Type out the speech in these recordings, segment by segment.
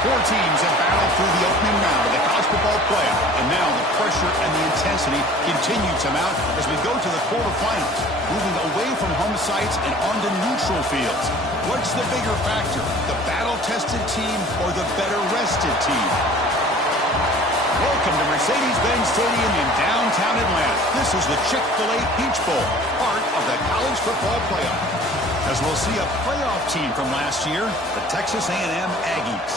Four teams have battled through the opening round of the college football playoff, and now the pressure and the intensity continue to mount as we go to the quarterfinals, moving away from home sites and onto neutral fields. What's the bigger factor, the battle-tested team or the better-rested team? Welcome to Mercedes-Benz Stadium in downtown Atlanta. This is the Chick-fil-A Peach Bowl, part of the college football playoff. As we'll see a playoff team from last year, the Texas A&M Aggies,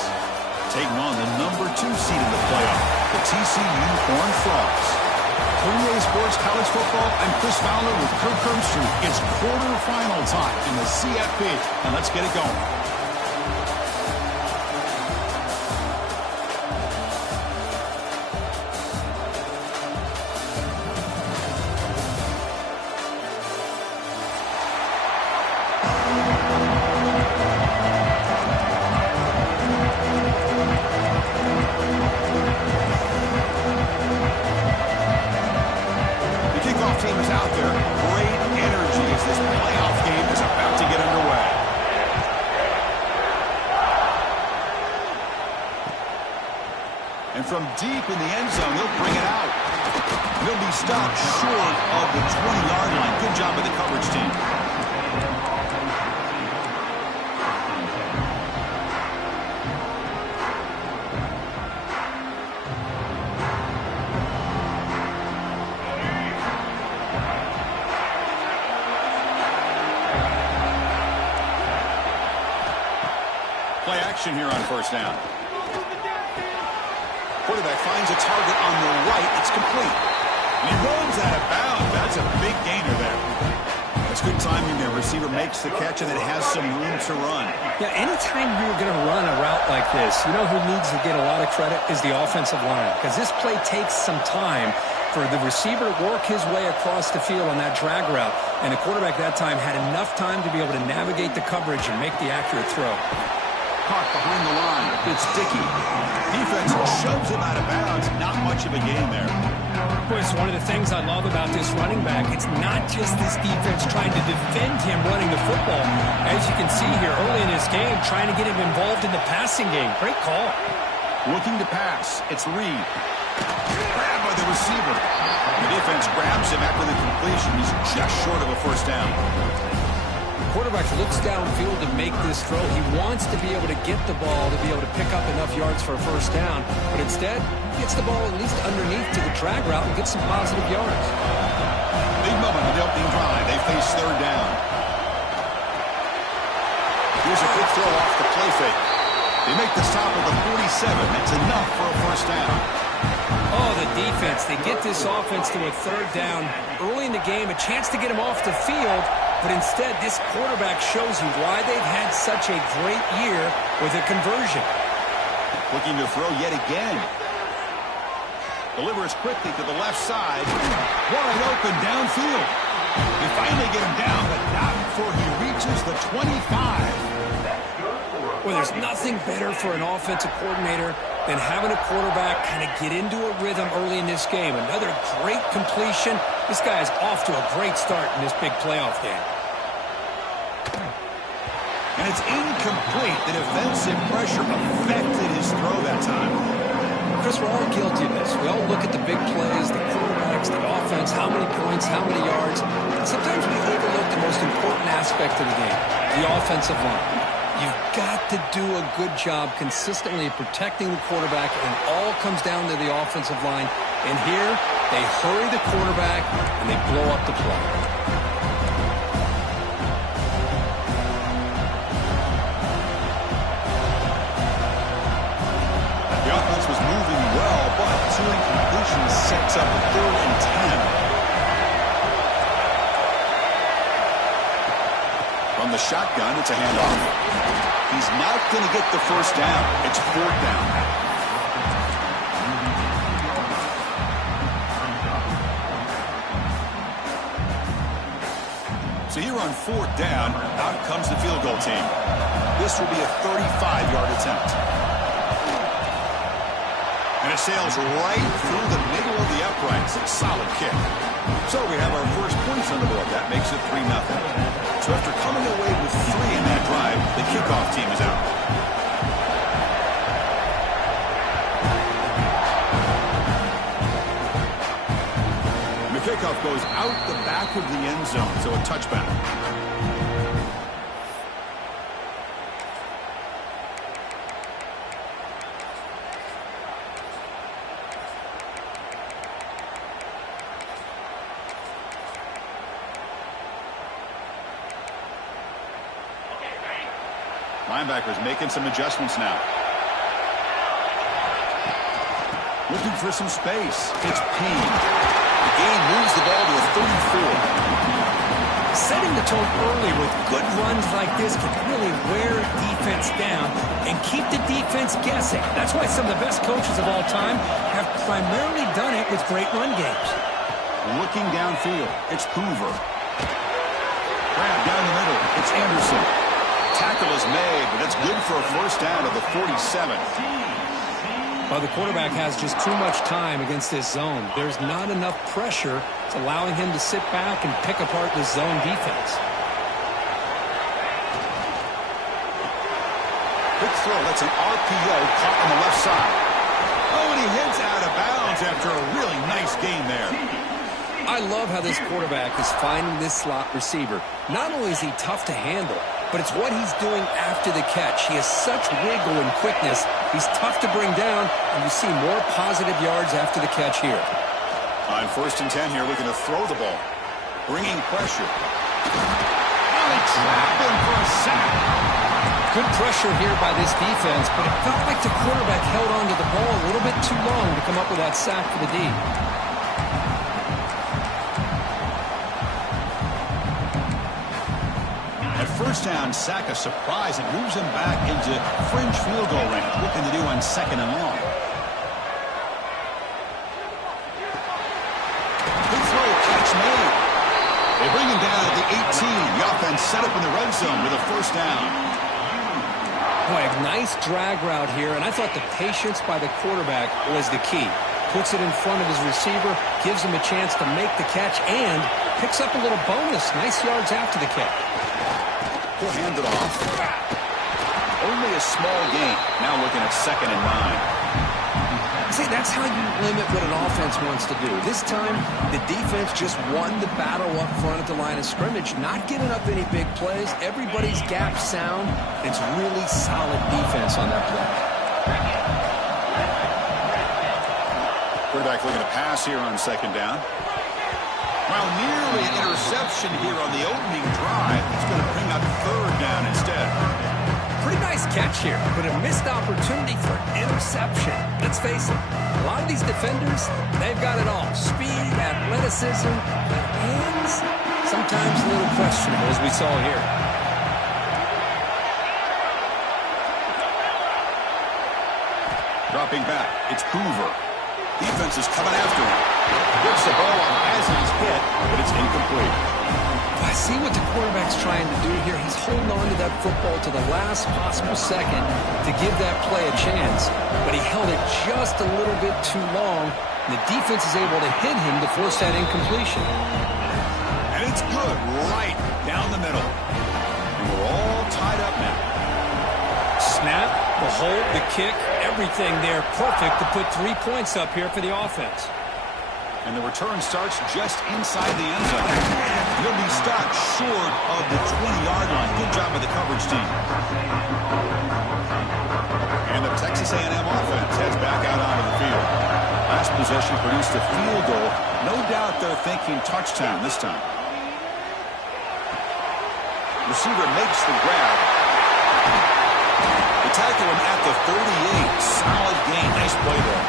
taking on the number 2 seed in the playoff, the TCU Horned Frogs. Premier Sports College Football, I'm Chris Fowler with Kirk Herbstreit. It's quarterfinal time in the CFP, and let's get it going. From deep in the end zone, he'll bring it out. He'll be stopped short of the 20-yard line. Good job by the coverage team. Play action here on first down. Quarterback finds a target on the right. It's complete. And he runs out of bounds. That's a big gainer there. That's good timing there. Receiver makes the catch and it has some room to run. Yeah, anytime you're going to run a route like this, you know who needs to get a lot of credit is the offensive line. Because this play takes some time for the receiver to work his way across the field on that drag route. And the quarterback that time had enough time to be able to navigate the coverage and make the accurate throw. Caught behind the line. It's Dickey. Defense shoves him out of bounds. Not much of a gain there. Boy, it's one of the things I love about this running back. It's not just this defense trying to defend him running the football. As you can see here early in this game, trying to get him involved in the passing game. Great call. Looking to pass. It's Reed. Grabbed by the receiver. The defense grabs him after the completion. He's just short of a first down. Quarterback looks downfield to make this throw. He wants to be able to get the ball to be able to pick up enough yards for a first down, but instead gets the ball at least underneath to the drag route and gets some positive yards. Big moment on the opening drive. They face third down. Here's a good throw off the play fake. They make the stop at the 47. That's enough for a first down. Oh, the defense. They get this offense to a third down early in the game, a chance to get him off the field, but instead this quarterback shows you why they've had such a great year with a conversion. Looking to throw yet again. Delivers quickly to the left side. Wide open downfield. They finally get him down, but not before he reaches the 25. Well, there's nothing better for an offensive coordinator than having a quarterback kind of get into a rhythm early in this game. Another great completion. This guy is off to a great start in this big playoff game. And it's incomplete. The defensive pressure affected his throw that time. Chris, we're all guilty of this. We all look at the big plays, the quarterbacks, the offense, how many points, how many yards. And sometimes we overlook the most important aspect of the game, the offensive line. You've got to do a good job consistently protecting the quarterback, and it all comes down to the offensive line. And here, they hurry the quarterback, and they blow up the play. The offense was moving well, but two incompletions sets up a 3rd and 10. From the shotgun, it's a handoff. He's not going to get the first down. It's 4th down. So here on 4th down, out comes the field goal team. This will be a 35-yard attempt. And it sails right through the middle of the uprights. A solid kick. So we have our first points on the board. That makes it 3-0. So after coming away with 3 in that drive, the kickoff team is out. handoff goes out the back of the end zone, so a touchback. Linebackers making some adjustments now. Looking for some space. It's Payne. The game moves the ball to a 34. Setting the tone early with good runs like this can really wear defense down and keep the defense guessing. That's why some of the best coaches of all time have primarily done it with great run games. Looking downfield, it's Hoover. Grab down the middle, it's Anderson. Tackle is made, but that's good for a first down of the 47. Well, the quarterback has just too much time against this zone. There's not enough pressure. It's allowing him to sit back and pick apart this zone defense. Quick throw, that's an RPO caught on the left side. Oh, and he heads out of bounds after a really nice game there. I love how this quarterback is finding this slot receiver. Not only is he tough to handle, but it's what he's doing after the catch. He has such wiggle and quickness. He's tough to bring down, and you see more positive yards after the catch here. On 1st and 10 here, looking to throw the ball. Bringing pressure. Oh, they trap him for a sack. Good pressure here by this defense, but it felt like the quarterback held on to the ball a little bit too long to come up with that sack for the D. First down, sack a surprise and moves him back into fringe field goal range. Looking to do on 2nd and long. Good throw, catch made. They bring him down at the 18. The offense set up in the red zone with a first down. Boy, a nice drag route here, and I thought the patience by the quarterback was the key. Puts it in front of his receiver, gives him a chance to make the catch, and picks up a little bonus. Nice yards after the catch. He'll hand it off. Only a small gain. Now looking at 2nd and 9. See, that's how you limit what an offense wants to do. This time, the defense just won the battle up front at the line of scrimmage, not giving up any big plays. Everybody's gap sound. It's really solid defense on that play. Quarterback looking to pass here on 2nd down. Well, nearly an interception here on the opening drive. It's going to bring up 3rd down instead. Pretty nice catch here, but a missed opportunity for interception. Let's face it, a lot of these defenders, they've got it all. Speed, athleticism, but hands, sometimes a little questionable, as we saw here. Dropping back, it's Hoover. Defense is coming after him. Gets the ball up as he's hit, but it's incomplete. I see what the quarterback's trying to do here. He's holding on to that football to the last possible second to give that play a chance, but he held it just a little bit too long, and the defense is able to hit him to force that incompletion. And it's good right down the middle. And we're all tied up now. Snap, the hold, the kick, everything there perfect to put 3 points up here for the offense. And the return starts just inside the end zone. He'll be stopped short of the 20-yard line. Good job by the coverage team. And the Texas A&M offense heads back out onto the field. Last possession produced a field goal. No doubt they're thinking touchdown this time. Receiver makes the grab. They tackle him at the 38. Solid gain. Nice play there.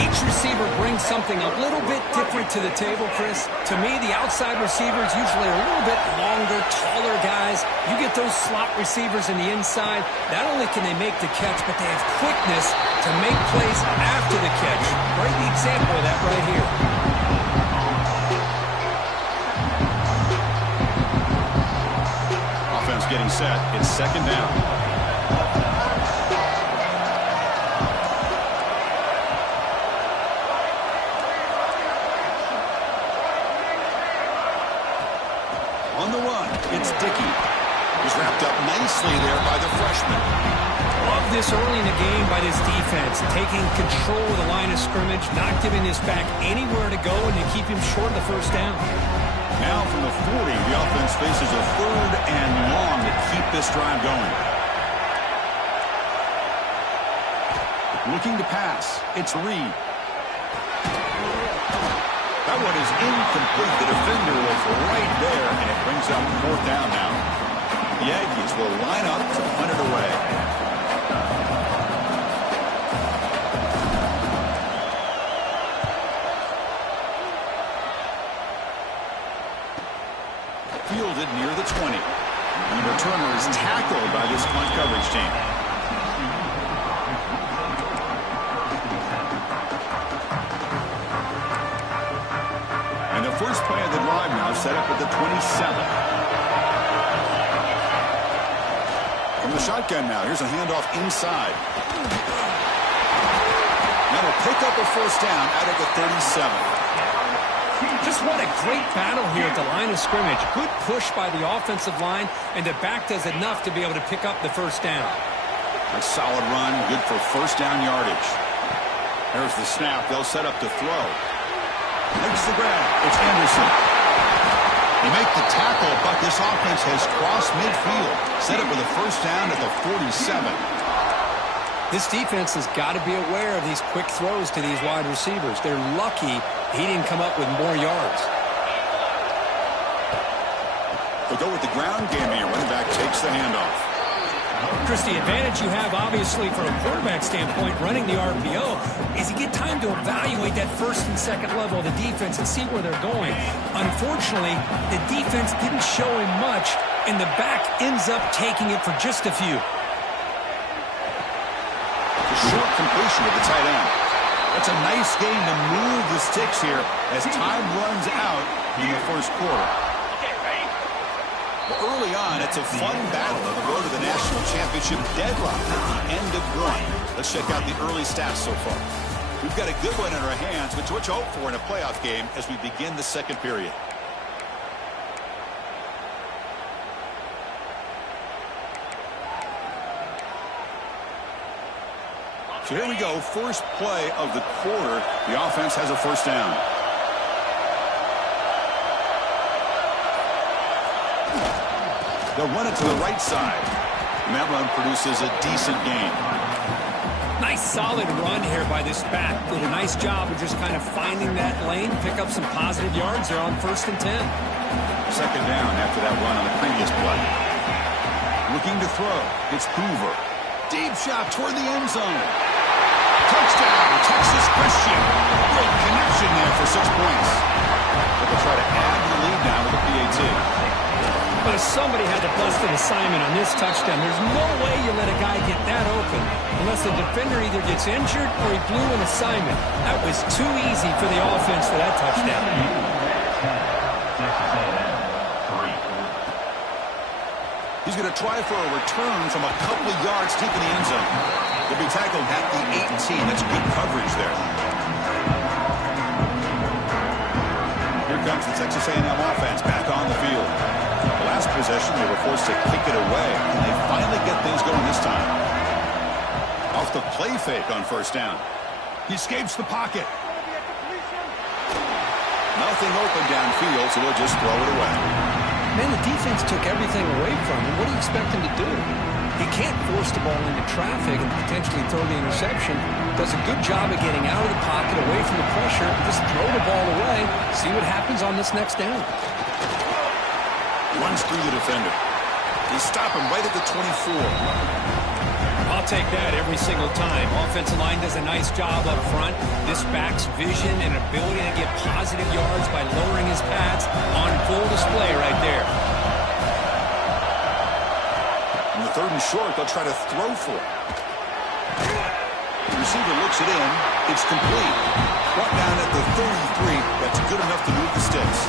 Each receiver brings something a little bit different to the table, Chris. To me, the outside receivers usually are a little bit longer, taller guys. You get those slot receivers in the inside, not only can they make the catch, but they have quickness to make plays after the catch. Great example of that right here. Offense getting set. It's 2nd down. On the run, it's Dickey. He's wrapped up nicely there by the freshman. Love this early in the game by this defense, taking control of the line of scrimmage, not giving this back anywhere to go, and to keep him short of the first down. Now from the 40, the offense faces a 3rd and long to keep this drive going. Looking to pass. It's Reed. That one is incomplete. The defender was right there, and it brings up 4th down now. The Aggies will line up to punt it away. Fielded near the 20. And the returner is tackled by this punt coverage team. And the first play of the drive now set up at the 27. From the shotgun now, here's a handoff inside. That'll pick up a 1st down out of the 37. Just what a great battle here at the line of scrimmage. Good push by the offensive line, and the back does enough to be able to pick up the 1st down. A solid run, good for 1st down yardage. There's the snap. They'll set up to throw. Makes the grab. It's Anderson. They make the tackle, but this offense has crossed midfield. Set up with a 1st down at the 47. This defense has got to be aware of these quick throws to these wide receivers. They're lucky he didn't come up with more yards. They'll go with the ground game here. Running back takes the handoff. Chris, the advantage you have, obviously, from a quarterback standpoint, running the RPO, is you get time to evaluate that 1st and 2nd level of the defense and see where they're going. Unfortunately, the defense didn't show him much, and the back ends up taking it for just a few. The short completion of the tight end. That's a nice game to move the sticks here as time runs out in the 1st quarter. Well, early on, it's a fun battle on the road to the national championship deadlock at the end of 1. Let's check out the early stats so far. We've got a good one in our hands, which what you hope for in a playoff game as we begin the 2nd period. So here we go, first play of the quarter. The offense has a 1st down. They'll run it to the right side. And that run produces a decent gain. Nice solid run here by this back. Did a nice job of just kind of finding that lane, pick up some positive yards there on 1st and 10. 2nd down after that run on the previous play. Looking to throw. It's Hoover. Deep shot toward the end zone. Touchdown, Texas Christian. Great connection there for 6 points. But they'll try to add to the lead now with the PAT. But if somebody had to bust an assignment on this touchdown, there's no way you let a guy get that open unless the defender either gets injured or he blew an assignment. That was too easy for the offense for that touchdown. He's going to try for a return from a couple of yards deep in the end zone. He'll be tackled at the 18. That's good coverage there. Here comes the Texas A&M offense back on the field. The last possession, they were forced to kick it away, and they finally get things going this time. Off the play fake on 1st down. He escapes the pocket. Nothing open downfield, so we'll just throw it away. Man, the defense took everything away from him. What do you expect him to do? He can't force the ball into traffic and potentially throw the interception. Does a good job of getting out of the pocket, away from the pressure, just throw the ball away, see what happens on this next down. Runs through the defender. They stop him right at the 24. I'll take that every single time. Offensive line does a nice job up front. This back's vision and ability to get positive yards by lowering his pads on full display right there. In the 3rd and short, they'll try to throw for it. The receiver looks it in. It's complete. Brought down at the 33. That's good enough to move the sticks.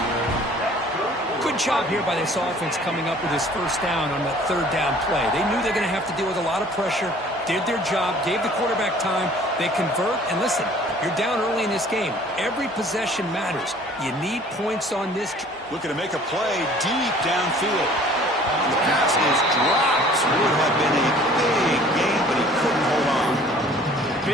Good job here by this offense coming up with this 1st down on that 3rd down play. They knew they're going to have to deal with a lot of pressure, did their job, gave the quarterback time. They convert, and listen, you're down early in this game. Every possession matters. You need points on this. Looking to make a play deep downfield. And the pass is dropped. So it would have been a big game, but he couldn't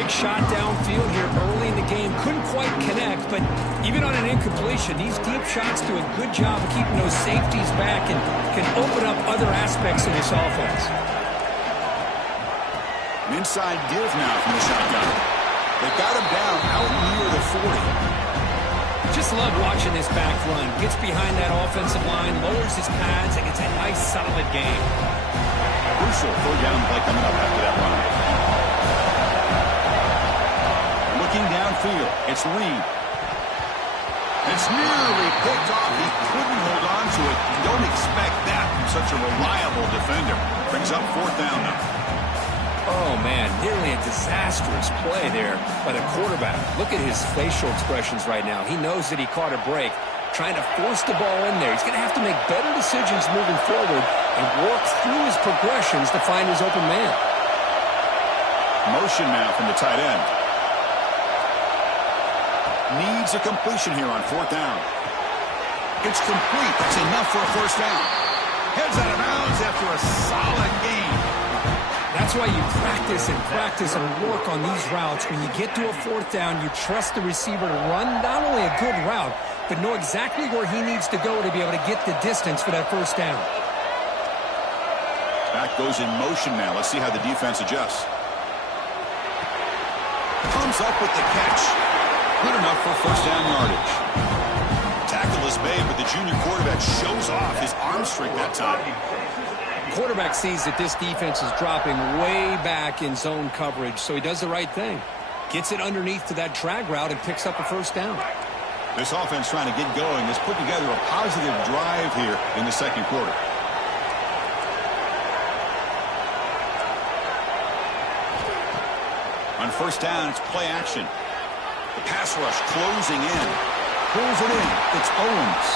Big shot downfield here early in the game. Couldn't quite connect, but even on an incompletion, these deep shots do a good job of keeping those safeties back and can open up other aspects of this offense. An inside give now from the shotgun. They've got him down out near the 40. Just love watching this back run. Gets behind that offensive line, lowers his pads, and gets a nice, solid game. Crucial third down play coming up after that run. Looking downfield, it's Reed. It's nearly picked off. He couldn't hold on to it. You don't expect that from such a reliable defender. Brings up fourth down now. Oh, man, nearly a disastrous play there by the quarterback. Look at his facial expressions right now. He knows that he caught a break, trying to force the ball in there. He's going to have to make better decisions moving forward and work through his progressions to find his open man. Motion now from the tight end. Needs a completion here on fourth down. It's complete. That's enough for a first down. Heads out of bounds after a solid game. That's why you practice and work on these routes. When you get to a fourth down, you trust the receiver to run not only a good route, but know exactly where he needs to go to be able to get the distance for that first down. Back goes in motion now. Let's see how the defense adjusts. Comes up with the catch. Good enough for first down yardage. Tackle is made, but the junior quarterback shows off his arm strength that time. Quarterback sees that this defense is dropping way back in zone coverage, so he does the right thing. Gets it underneath to that drag route and picks up a first down. This offense trying to get going has put together a positive drive here in the second quarter. On first down, it's play action. The pass rush closing in. Pulls it in. It's Owens.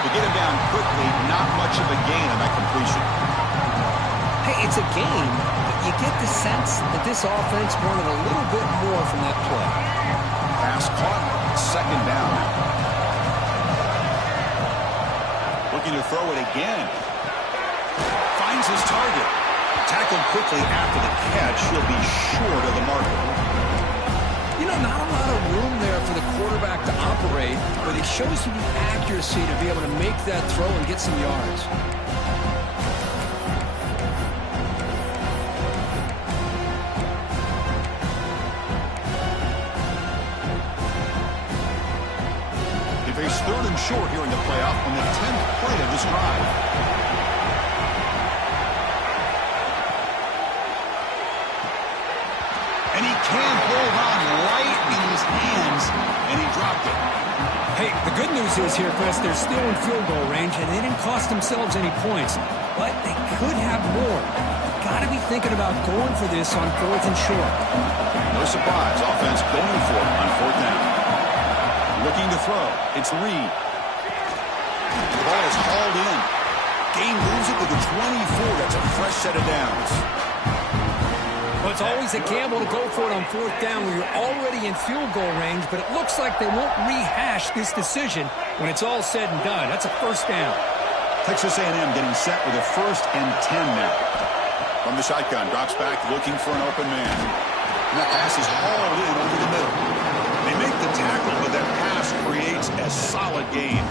To get him down quickly, not much of a gain on that completion. Hey, it's a gain, but you get the sense that this offense wanted a little bit more from that play. Pass caught. Second down. Looking to throw it again. Finds his target. Tackled quickly after the catch. He'll be short of the marker. You know, not a lot of room there for the quarterback to operate, but he shows you the accuracy to be able to make that throw and get some yards. They face third and short here in the playoff on the 10th play of this drive. And he can't hold on right in his hands, and he dropped it. Hey, the good news is here, Chris, they're still in field goal range, and they didn't cost themselves any points. But they could have more. Got to be thinking about going for this on fourth and short. No surprise, offense going for it on fourth down. Looking to throw. It's Reed. The ball is hauled in. Gain moves it to the 24. That's a fresh set of downs. Well, it's always a gamble to go for it on fourth down when you're already in field goal range, but it looks like they won't rehash this decision when it's all said and done. That's a first down. Texas A&M getting set with a 1st and 10 now. From the shotgun, drops back looking for an open man. And that pass is hauled in over the middle. They make the tackle, but that pass creates a solid gain.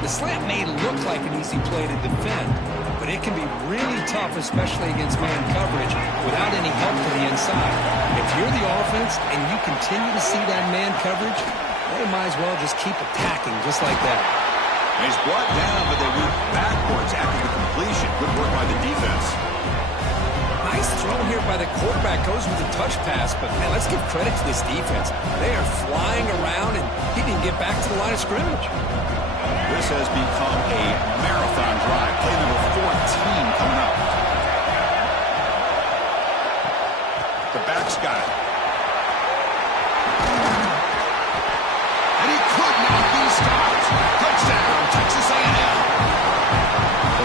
The slant may look like an easy play to defend, but it can be really tough, especially against man coverage, without any help to the inside. If you're the offense and you continue to see that man coverage, they might as well just keep attacking just like that. And he's brought down, but they went backwards after the completion. Good work by the defense. Nice throw here by the quarterback. Goes with a touch pass, but man, let's give credit to this defense. They are flying around, and he didn't get back to the line of scrimmage. This has become a marathon drive. Play number 14 coming up. The back's got it. And he could not be stopped. Touchdown, Texas A&M.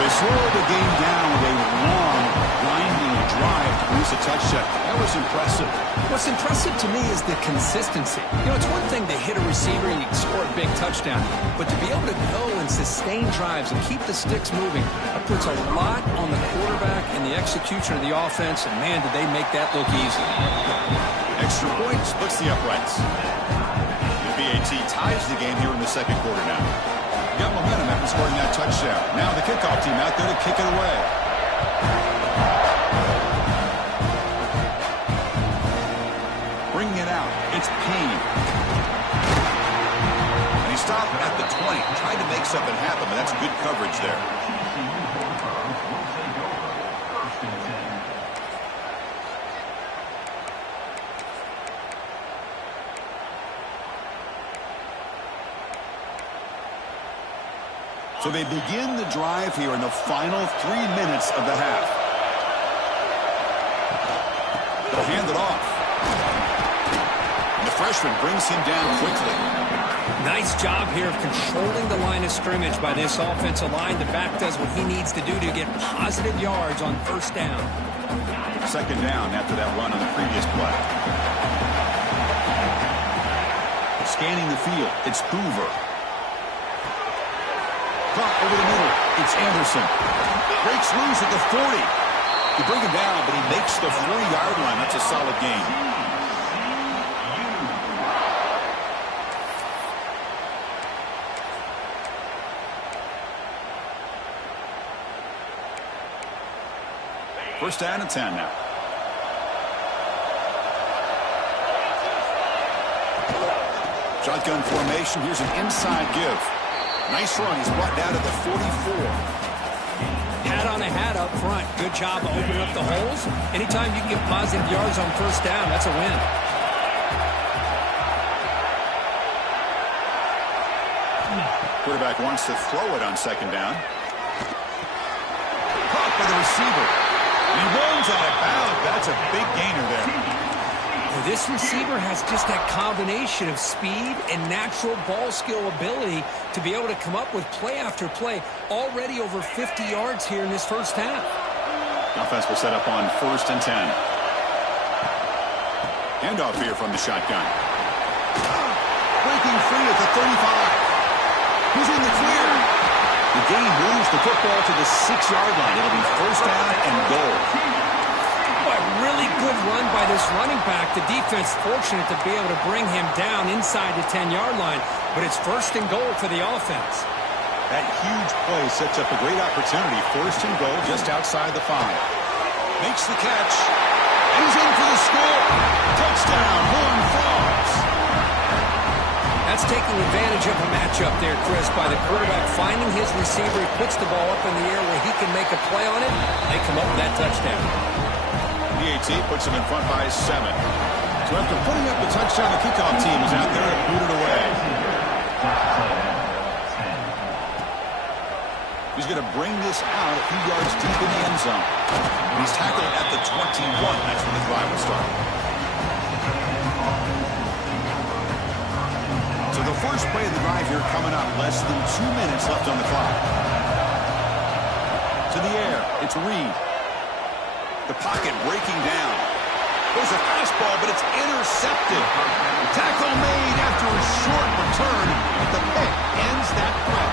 They slowed the game down with a long, winding drive to Here's a touch check. That was impressive. What's impressive to me is the consistency. You know, it's one thing to hit a receiver and you can score a big touchdown, but to be able to go and sustain drives and keep the sticks moving, that puts a lot on the quarterback and the execution of the offense, and man, did they make that look easy. Extra point splits the uprights. The BAT ties the game here in the second quarter now. Got momentum after scoring that touchdown. Now the kickoff team out there to kick it away. Bringing it out. It's Payne. And he stopped at the 20. Tried to make something happen, but that's good coverage there. So they begin the drive here in the final 3 minutes of the half. They'll hand it off. And the freshman brings him down quickly. Nice job here of controlling the line of scrimmage by this offensive line. The back does what he needs to do to get positive yards on first down. Second down after that run on the previous play. Scanning the field, it's Hoover. Caught over the middle. It's Anderson. Breaks loose at the 40. You bring him down, but he makes the 40-yard line. That's a solid gain. First down and 10 now. Shotgun formation. Here's an inside give. Nice run. He's brought down to the 44. Hat on a hat up front. Good job of opening up the holes. Anytime you can get positive yards on first down, that's a win. Quarterback wants to throw it on second down. Caught by the receiver. And he rolls out of bounds. That's a big gainer there. Well, this receiver has just that combination of speed and natural ball skill ability to be able to come up with play after play. Already over 50 yards here in this first half. Offense will set up on first and 10. Handoff here from the shotgun. Breaking free at the 35. He's in the clear. The game moves the football to the 6-yard line. It'll be first down and goal. Really good run by this running back. The defense fortunate to be able to bring him down inside the 10-yard line, but it's first and goal for the offense. That huge play sets up a great opportunity. First and goal just outside the 5. Makes the catch, and he's in for the score. Touchdown, Horn Frogs. That's taking advantage of a matchup there, Chris, by the quarterback finding his receiver. He puts the ball up in the air where he can make a play on it. They come up with that touchdown. PAT puts him in front by 7. So after putting up the touchdown, the kickoff team is out there to boot it away. He's going to bring this out a few yards deep in the end zone. He's tackled at the 21. That's when the drive will start. So the first play of the drive here coming up. Less than 2 minutes left on the clock. To the air. It's Reed. The pocket breaking down. There's a fastball, but it's intercepted. The tackle made after a short return, but the pick ends that threat.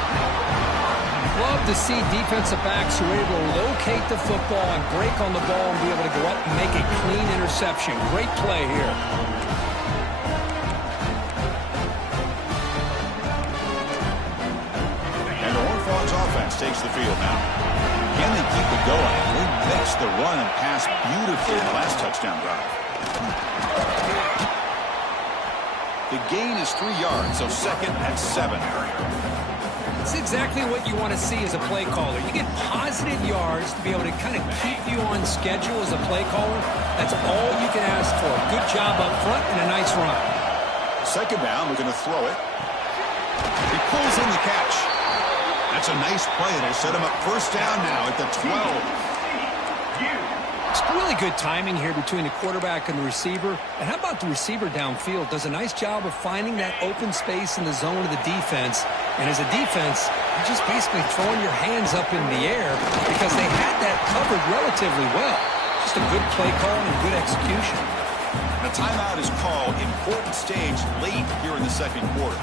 Love to see defensive backs who are able to locate the football and break on the ball and be able to go up and make a clean interception. Great play here. And the Horned Frogs offense takes the field now. Can they keep it going? They mixed the run and pass beautifully in the last touchdown drive. The gain is 3 yards, so second and 7. It's exactly what you want to see as a play caller. You get positive yards to be able to kind of keep you on schedule as a play caller. That's all you can ask for. Good job up front and a nice run. Second down, we're going to throw it. He pulls in the catch. That's a nice play. It'll set him up first down now at the 12. It's really good timing here between the quarterback and the receiver. And how about the receiver downfield? Does a nice job of finding that open space in the zone of the defense. And as a defense, you're just basically throwing your hands up in the air because they had that covered relatively well. Just a good play call and good execution. The timeout is called. Important stage late here in the second quarter.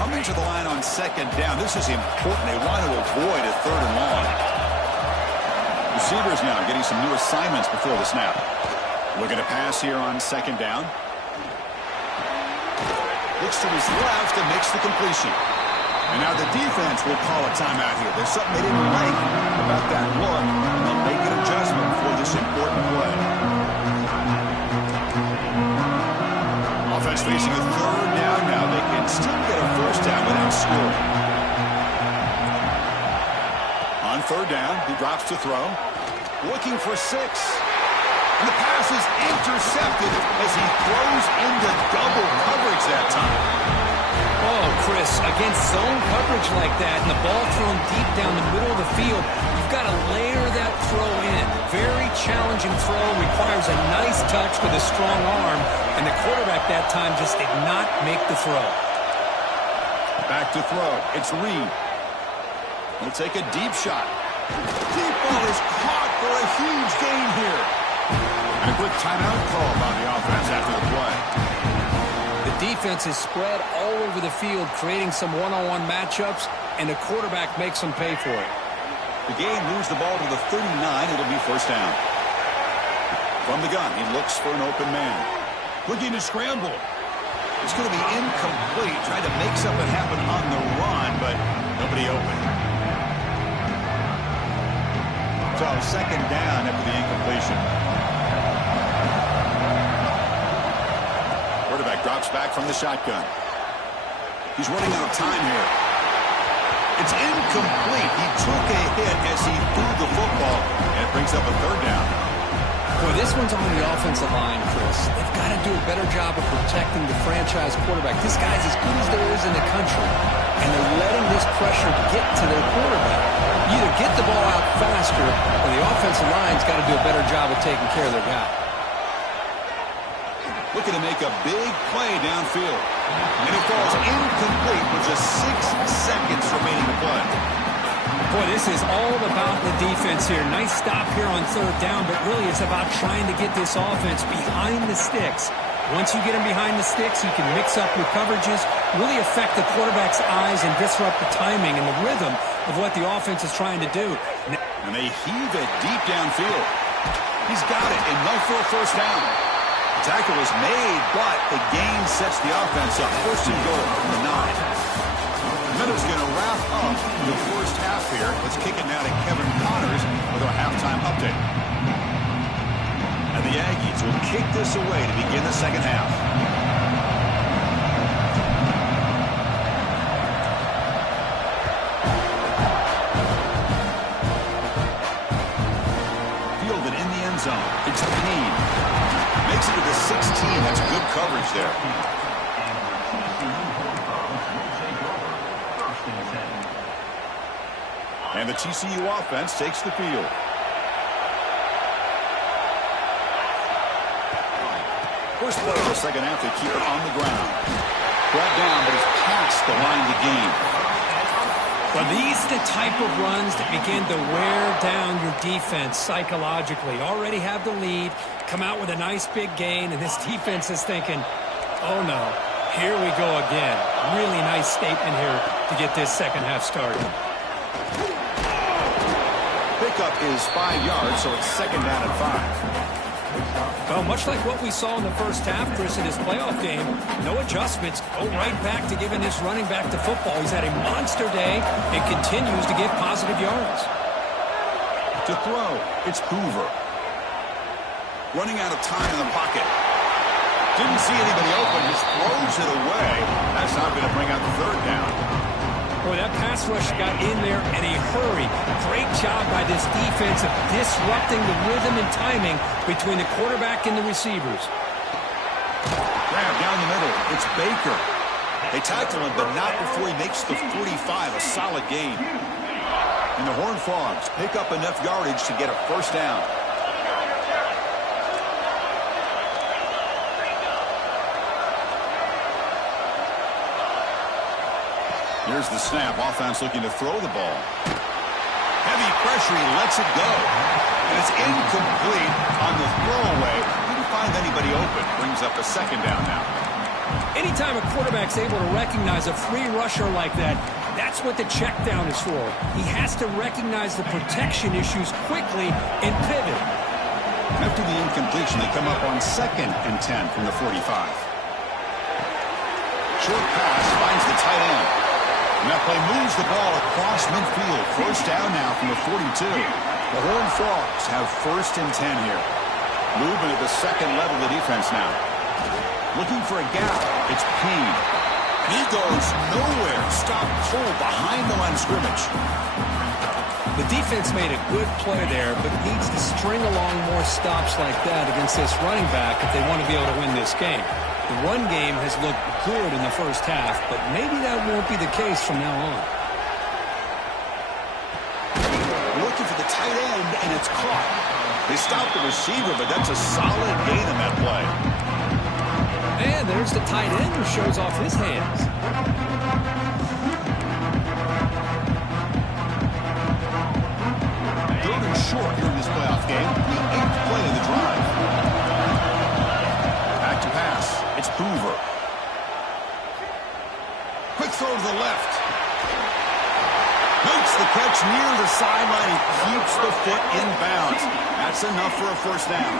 Coming to the line on second down. This is important. They want to avoid a third and long. Receivers now getting some new assignments before the snap. Looking to pass here on second down. Looks to his left and makes the completion. And now the defense will call a timeout here. There's something they didn't like about that look. And they'll make an adjustment for this important play. Offense facing a third down now. They can still get a first down without scoring. On third down, he drops to throw. Looking for 6. And the pass is intercepted as he throws into double coverage that time. Oh, Chris, against zone coverage like that and the ball thrown deep down the middle of the field, you've got to layer that throw in. Very challenging throw, requires a nice touch with a strong arm, and the quarterback that time just did not make the throw. Back to throw. It's Reed. He'll take a deep shot. Deep ball is caught for a huge gain here. And a quick timeout call by the offense after the play. The defense is spread all over the field, creating some one-on-one matchups, and the quarterback makes them pay for it. The game moves the ball to the 39. It'll be first down. From the gun, he looks for an open man. Looking to scramble. It's going to be incomplete. Trying to make something happen on the run, but nobody open. So second down after the incompletion. Quarterback drops back from the shotgun. He's running out of time here. It's incomplete. He took a hit as he threw the football, and it brings up a third down. Boy, this one's on the offensive line, Chris. They've got to do a better job of protecting the franchise quarterback. This guy's as good as there is in the country, and they're letting this pressure get to their quarterback. You either get the ball out faster, or the offensive line's got to do a better job of taking care of their guy. Looking to make a big play downfield. And it falls incomplete with just 6 seconds remaining to play. Boy, this is all about the defense here. Nice stop here on third down, but really it's about trying to get this offense behind the sticks. Once you get them behind the sticks, you can mix up your coverages, really affect the quarterback's eyes and disrupt the timing and the rhythm of what the offense is trying to do. And they heave it deep downfield. He's got it, and no for a first down. The tackle is made, but the gain sets the offense up. First and goal from the 9. Minutes going to wrap up the first half here. Let's kick it now to Kevin Connors with our halftime update. And the Aggies will kick this away to begin the second half. Fielded in the end zone. It's Payne. Makes it to the 16. That's good coverage there. And the TCU offense takes the field. First play of the second half, they keep it on the ground. Brought down, but it's past the line to gain. Well, these are the type of runs that begin to wear down your defense psychologically. Already have the lead, come out with a nice big gain, and this defense is thinking, oh no, here we go again. Really nice statement here to get this second half started. Pickup is 5 yards, so it's second down and 5. Well, much like what we saw in the first half, Chris, in his playoff game, no adjustments. Go right back to giving this running back to football. He's had a monster day and continues to get positive yards. To throw, it's Hoover. Running out of time in the pocket. Didn't see anybody open, just throws it away. That's not going to bring out the third down. Boy, that pass rush got in there in a hurry. Great job by this defense of disrupting the rhythm and timing between the quarterback and the receivers. Grab down the middle. It's Baker. They tackle him, but not before he makes the 45. A solid gain. And the Horned Frogs pick up enough yardage to get a first down. Here's the snap. Offense looking to throw the ball. Heavy pressure, he lets it go. And it's incomplete on the throwaway. Didn't find anybody open. Brings up a second down now. Anytime a quarterback's able to recognize a free rusher like that, that's what the check down is for. He has to recognize the protection issues quickly and pivot. After the incompletion, they come up on 2nd and 10 from the 45. Short pass finds the tight end. And that play moves the ball across midfield. First down now from the 42. The Horned Frogs have 1st and 10 here. Movement at the second level of the defense now. Looking for a gap. It's Payne. He goes nowhere. Stop cold behind the line of scrimmage. The defense made a good play there, but needs to string along more stops like that against this running back if they want to be able to win this game. The run game has looked good in the first half, but maybe that won't be the case from now on. Looking for the tight end, and it's caught. They stopped the receiver, but that's a solid gain in that play. And there's the tight end who shows off his hands. 3rd and short here in this playoff game. The 8th play of the drive. Back to pass. It's Hoover. Quick throw to the left. Makes the catch near the sideline and keeps the foot in bounds. That's enough for a first down.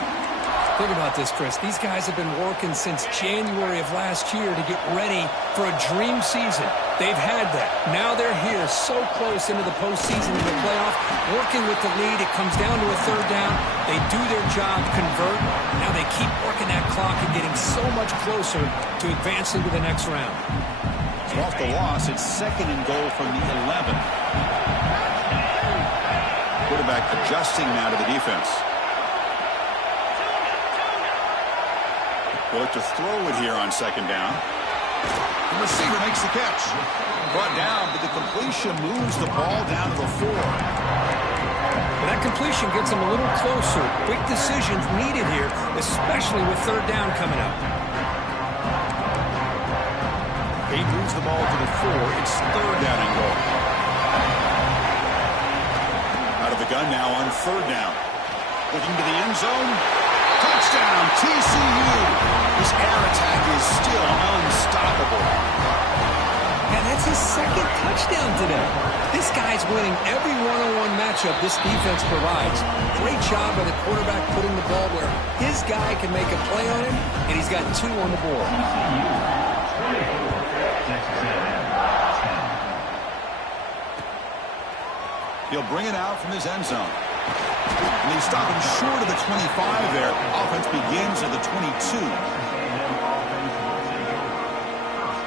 Think about this, Chris. These guys have been working since January of last year to get ready for a dream season. They've had that. Now they're here so close into the postseason, in the playoff, working with the lead. It comes down to a 3rd down. They do their job, convert. Now they keep working that clock and getting so much closer to advancing to the next round. So off the loss, it's 2nd and goal from the 11. Quarterback adjusting now to the defense. They'll look to throw it here on 2nd down. The receiver makes the catch. Brought down, but the completion moves the ball down to the 4. Well, that completion gets them a little closer. Quick decisions needed here, especially with 3rd down coming up. He moves the ball to the 4. It's 3rd down and goal. Out of the gun now on 3rd down. Looking to the end zone. Touchdown, TCU. This air attack is still unstoppable. And that's his 2nd touchdown today. This guy's winning every one-on-one matchup this defense provides. Great job by the quarterback putting the ball where his guy can make a play on him, and he's got 2 on the board. He'll bring it out from his end zone. And they stop him short of the 25 there. Offense begins at the 22.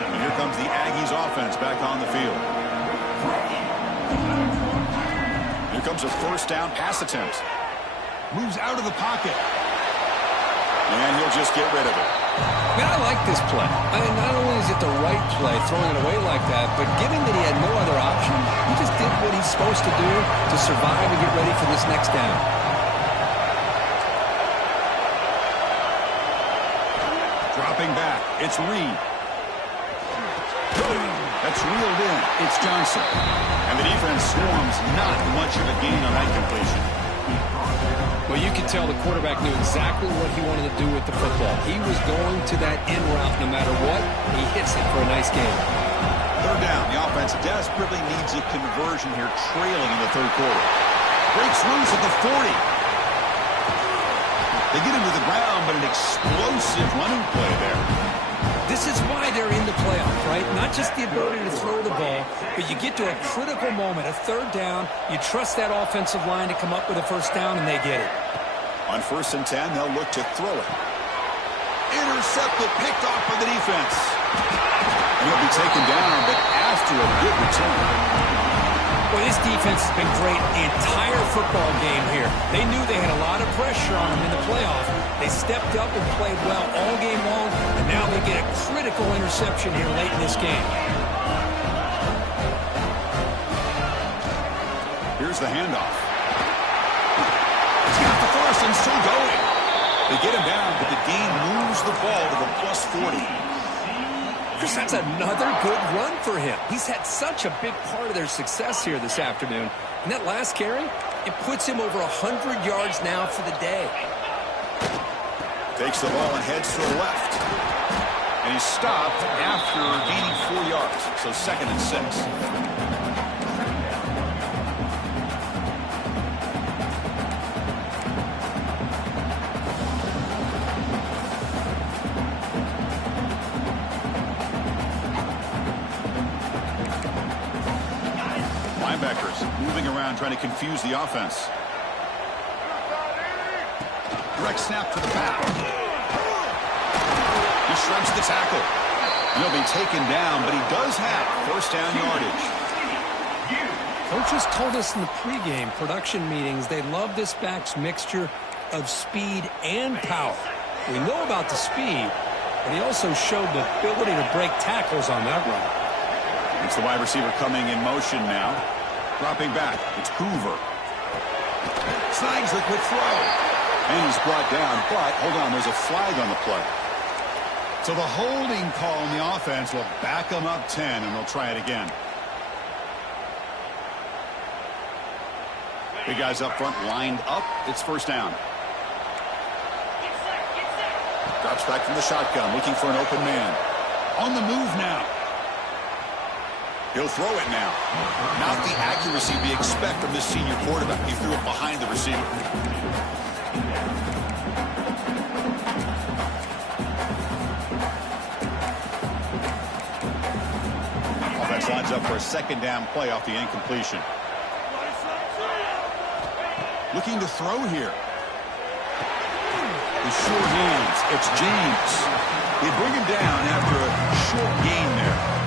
And here comes the Aggies offense back on the field. Here comes a 1st down pass attempt. Moves out of the pocket. And he'll just get rid of it. Man, I like this play. I mean, not only is it the right play, throwing it away like that, but given that he had no other option, he just did what he's supposed to do to survive and get ready for this next down. Dropping back, it's Reed. That's reeled in. It's Johnson. And the defense swarms not much of a gain on that completion. Well, you can tell the quarterback knew exactly what he wanted to do with the football. He was going to that end route no matter what. He hits it for a nice game. 3rd down. The offense desperately needs a conversion here, trailing in the 3rd quarter. Breaks loose at the 40. They get him to the ground, but an explosive running play there. This is why they're in the playoff, right? Not just the ability to throw the ball, but you get to a critical moment, a 3rd down. You trust that offensive line to come up with a 1st down, and they get it. On 1st and 10, they'll look to throw it. Intercepted, picked off by the defense. And he'll be taken down, but after a good return. Well, this defense has been great the entire football game here. They knew they had a lot of pressure on them in the playoff. They stepped up and played well all game long, and now they get a critical interception here late in this game. Here's the handoff. He's got the 1st and still going. They get him down, but the gain moves the ball to the +40. Chris, that's another good run for him. He's had such a big part of their success here this afternoon. And that last carry, It puts him over 100 yards now for the day. Takes the ball and heads to the left. And he's stopped after gaining 4 yards. So 2nd and 6. Moving around, trying to confuse the offense. Direct snap to the back. He shrugs the tackle. He'll be taken down, but he does have 1st down yardage. Coaches told us in the pregame production meetings they love this back's mixture of speed and power. We know about the speed, but he also showed the ability to break tackles on that run. It's the wide receiver coming in motion now. Dropping back, it's Hoover. Snags the quick throw. And he's brought down, but hold on, there's a flag on the play. So the holding call on the offense will back them up 10, and they'll try it again. Big guys up front lined up. It's 1st down. Drops back from the shotgun, looking for an open man. On the move now. He'll throw it now. Not the accuracy we expect from this senior quarterback. He threw it behind the receiver. Offense lines up for a 2nd down play off the incompletion. Looking to throw here. The short hands. It's James. They bring him down after a short gain there.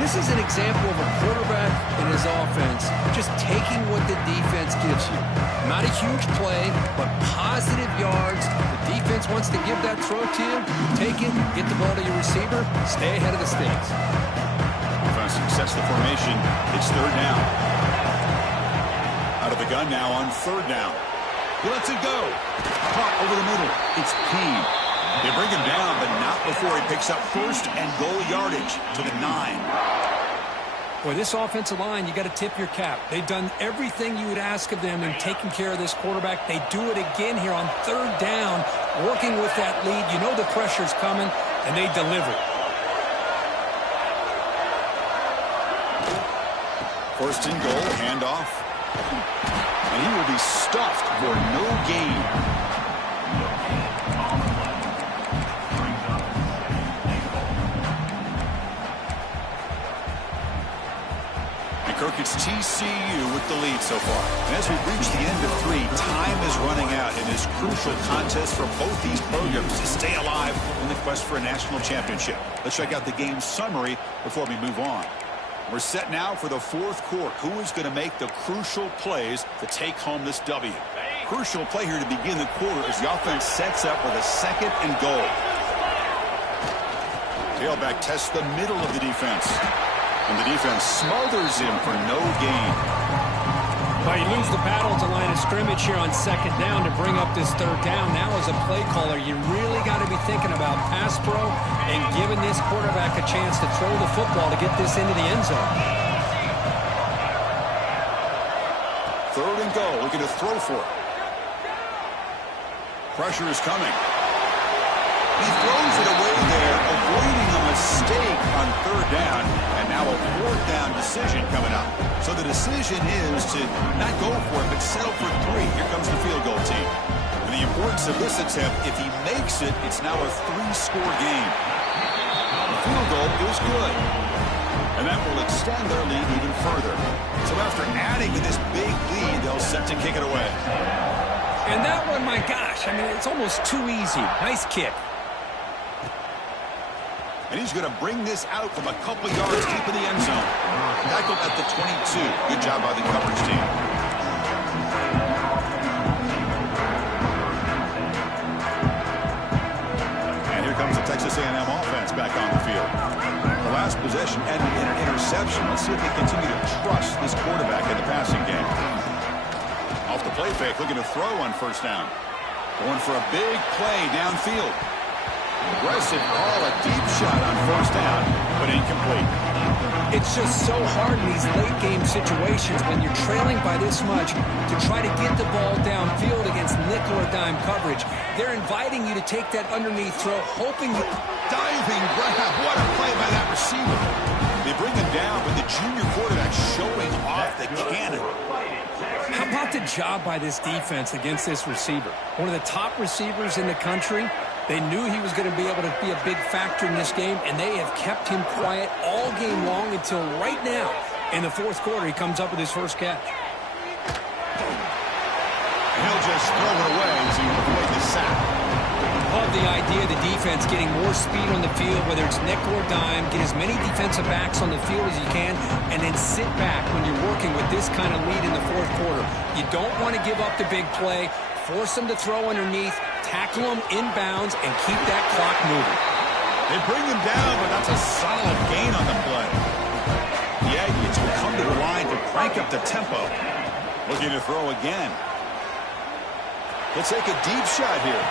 This is an example of a quarterback and his offense just taking what the defense gives you. Not a huge play, but positive yards. The defense wants to give that throw to you. Take it, get the ball to your receiver, stay ahead of the sticks. Offense sets the formation. It's 3rd down. Out of the gun now on 3rd down. He lets it go. Caught over the middle. It's Payne. They bring him down, but not before he picks up 1st and goal yardage to the 9. Boy, this offensive line, you got to tip your cap. They've done everything you would ask of them in taking care of this quarterback. They do it again here on 3rd down, working with that lead. You know the pressure's coming, and they deliver. 1st and goal, handoff. And he will be stuffed for no gain. Kirk, it's TCU with the lead so far. And as we reach the end of 3, time is running out in this crucial contest for both these programs to stay alive in the quest for a national championship. Let's check out the game summary before we move on. We're set now for the 4th quarter. Who is going to make the crucial plays to take home this W? Crucial play here to begin the quarter as the offense sets up with a 2nd and goal. Tailback tests the middle of the defense. And the defense smothers him for no gain. Well, you lose the battle to line of scrimmage here on 2nd down to bring up this 3rd down. Now as a play caller, you really got to be thinking about pass pro and giving this quarterback a chance to throw the football to get this into the end zone. 3rd and goal, looking to throw for it. Pressure is coming. He throws it away there, avoiding a mistake on 3rd down, and now a 4th down decision coming up. So the decision is to not go for it, but settle for 3. Here comes the field goal team. And the importance of this attempt, if he makes it, it's now a 3-score game. The field goal is good, and that will extend their lead even further. So after adding to this big lead, they'll set to kick it away. And that one, my gosh, I mean, it's almost too easy. Nice kick. And he's going to bring this out from a couple yards deep in the end zone. Tackled at the 22. Good job by the coverage team. And here comes the Texas A&M offense back on the field. The last possession ended in an interception. Let's see if they continue to trust this quarterback in the passing game. Off the play fake, looking to throw on 1st down. Going for a big play downfield. Aggressive call, a deep shot on 1st down, but incomplete. It's just so hard in these late-game situations when you're trailing by this much to try to get the ball downfield against nickel or dime coverage. They're inviting you to take that underneath throw, hoping you... Diving grab. What a play by that receiver. They bring him down, but the junior quarterback showing off the cannon. How about the job by this defense against this receiver? One of the top receivers in the country. They knew he was going to be able to be a big factor in this game, and they have kept him quiet all game long until right now. In the fourth quarter, he comes up with his first catch. He'll just throw it away as he avoids the sack. Love the idea of the defense getting more speed on the field, whether it's nickel or dime, get as many defensive backs on the field as you can, and then sit back when you're working with this kind of lead in the fourth quarter. You don't want to give up the big play, force them to throw underneath, tackle them inbounds, and keep that clock moving. They bring him down, but that's a solid gain on the play. The Aggies will come to the line to crank up the tempo. Looking to throw again. He'll take a deep shot here.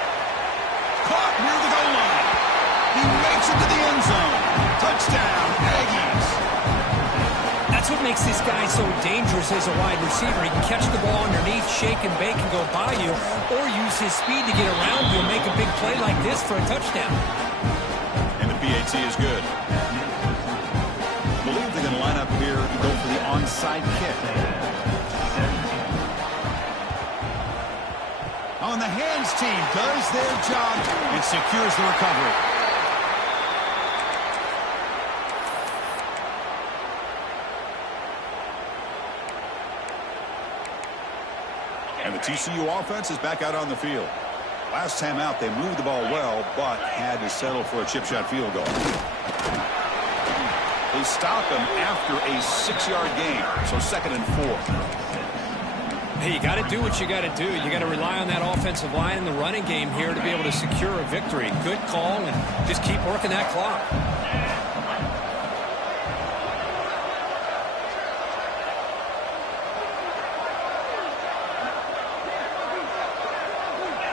Caught near the goal line. He makes it to the end zone. Touchdown, Aggies. That's what makes this guy so dangerous as a wide receiver. He can catch the ball underneath, shake and bake and go by you, or use his speed to get around you and make a big play like this for a touchdown. And the PAT is good. I believe they're going to line up here and go for the onside kick. On the hands team does their job and secures the recovery. And the TCU offense is back out on the field. Last time out, they moved the ball well, but had to settle for a chip shot field goal. They stop him after a 6-yard gain, so 2nd and 4. Hey, you got to do what you got to do. You got to rely on that offensive line in the running game here to be able to secure a victory. Good call, and just keep working that clock.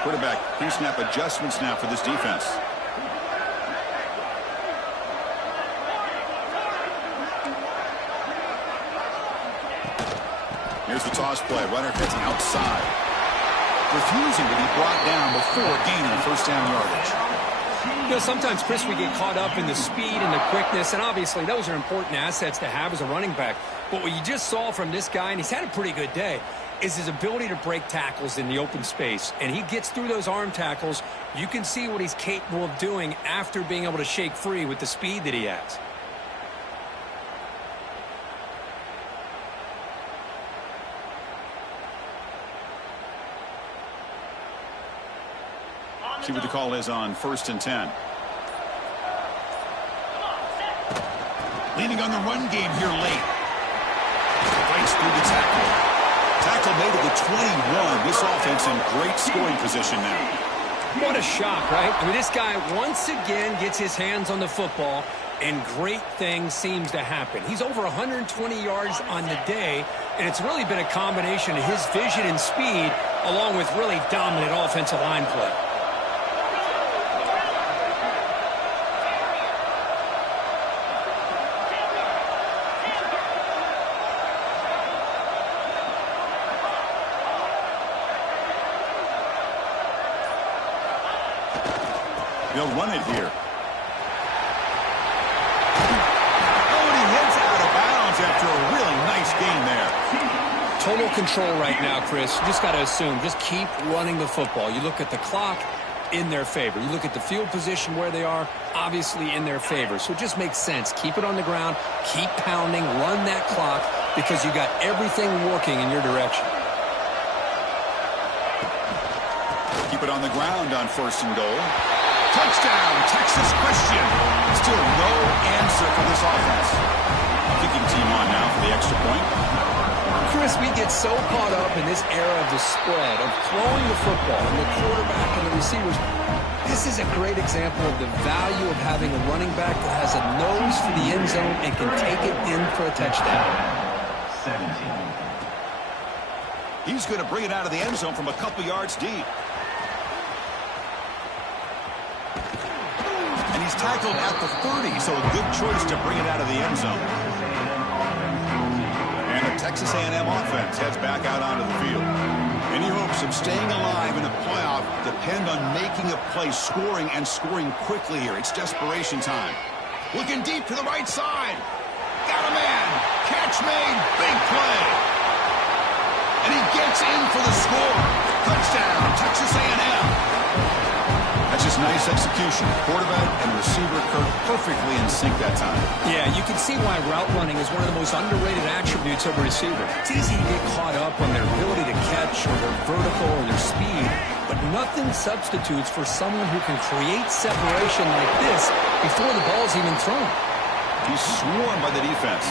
Quarterback pre-snap adjustments now for this defense. Here's the toss play. Runner heads outside. Refusing to be brought down before gaining first down yardage. You know, sometimes, Chris, we get caught up in the speed and the quickness, and obviously those are important assets to have as a running back. But what you just saw from this guy, and he's had a pretty good day, is his ability to break tackles in the open space. And he gets through those arm tackles. You can see what he's capable of doing after being able to shake free with the speed that he has. See what the call is on 1st and 10. Leaning on the run game here late. Breaks through the tackle. Tackle made at the 21. This offense in great scoring position now. What a shock, right? I mean, this guy once again gets his hands on the football, and great things seems to happen. He's over 120 yards on the day, and it's really been a combination of his vision and speed along with really dominant offensive line play. They'll run it here. Oh, and he heads out of bounds after a really nice gain there. Total control right now, Chris. You just got to assume. Just keep running the football. You look at the clock, in their favor. You look at the field position where they are, obviously in their favor. So it just makes sense. Keep it on the ground. Keep pounding. Run that clock because you got everything working in your direction. Keep it on the ground on 1st and goal. Touchdown, Texas Christian. Still no answer for this offense. Kicking team on now for the extra point. Chris, we get so caught up in this era of the spread, of throwing the football, and the quarterback and the receivers. This is a great example of the value of having a running back that has a nose for the end zone and can take it in for a touchdown. 17. He's going to bring it out of the end zone from a couple yards deep. And he's tackled at the 30, so a good choice to bring it out of the end zone. Texas A&M offense heads back out onto the field. Any hopes of staying alive in a playoff depend on making a play, scoring, and scoring quickly here. It's desperation time. Looking deep to the right side. Got a man. Catch made. Big play. And he gets in for the score. Touchdown, Texas A&M. That's just nice execution. Quarterback and receiver Kirk perfectly in sync that time. Yeah, you can see why route running is one of the most underrated attributes of a receiver. It's easy to get caught up on their ability to catch or their vertical or their speed, but nothing substitutes for someone who can create separation like this before the ball's even thrown. He's swarmed by the defense.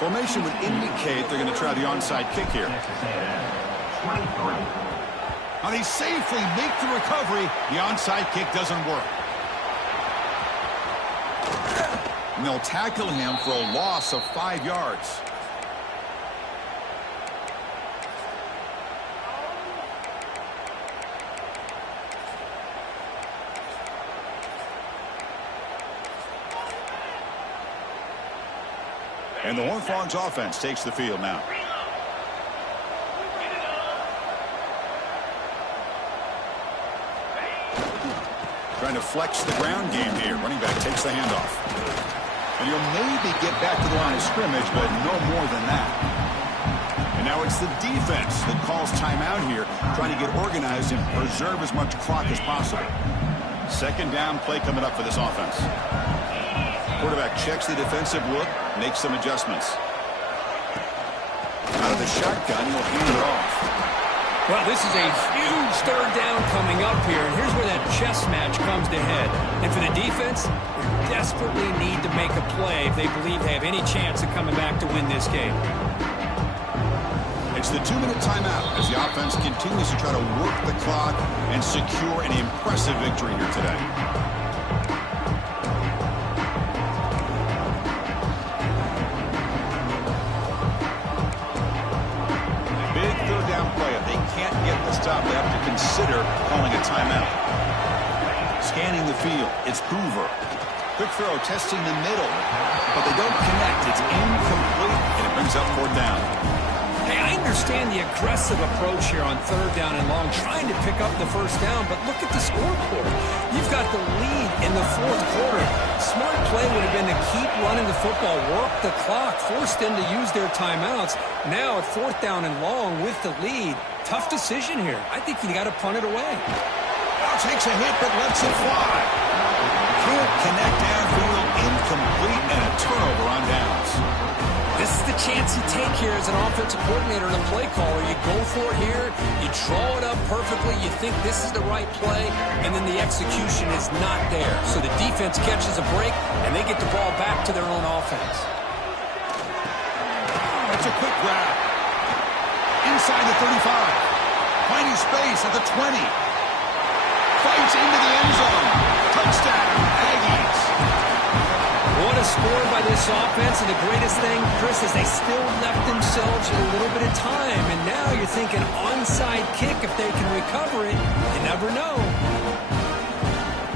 Formation would indicate they're going to try the onside kick here. Now they safely make the recovery. The onside kick doesn't work. And they'll tackle him for a loss of 5 yards. And the Horned Frogs offense takes the field now. Trying to flex the ground game here. Running back takes the handoff. And he'll maybe get back to the line of scrimmage, but no more than that. And now it's the defense that calls timeout here, trying to get organized and preserve as much clock as possible. Second down play coming up for this offense. Quarterback checks the defensive look, makes some adjustments. Out of the shotgun, he'll hand it off. Well, this is a huge third down coming up here, and here's where that chess match comes to head. And for the defense, they desperately need to make a play if they believe they have any chance of coming back to win this game. It's the 2-minute timeout as the offense continues to try to work the clock and secure an impressive victory here today. Stop. They have to consider calling a timeout. Scanning the field. It's Hoover. Quick throw, testing the middle. But they don't connect. It's incomplete, and it brings up 4th down. Hey, I understand the aggressive approach here on 3rd down and long, trying to pick up the 1st down, but look at the scoreboard. You've got the lead in the 4th quarter. Smart play would have been to keep running the football, work the clock, force them to use their timeouts. Now at 4th down and long with the lead, tough decision here. I think you got to punt it away. Now takes a hit but lets it fly. Can't connect downfield, incomplete, and a turnover on downs. This is the chance you take here as an offensive coordinator and a play caller. You go for it here, you draw it up perfectly, you think this is the right play, and then the execution is not there. So the defense catches a break, and they get the ball back to their own offense. That's a quick grab. Inside the 35. Finding space at the 20. Fights into the end zone. Touchdown, Aggies. What a score by this offense, and the greatest thing, Chris, is they still left themselves a little bit of time, and now you're thinking onside kick if they can recover it. You never know.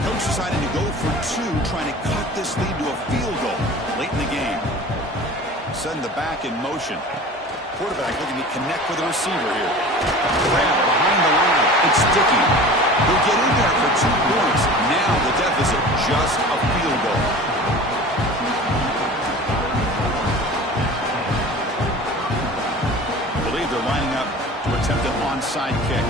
Coach decided to go for 2, trying to cut this lead to a field goal late in the game. Send the back in motion. Quarterback looking to connect with the receiver here. Grab behind the line. It's sticky. He'll get in there for 2 points. Now the deficit just a field goal. I believe they're lining up to attempt an onside kick.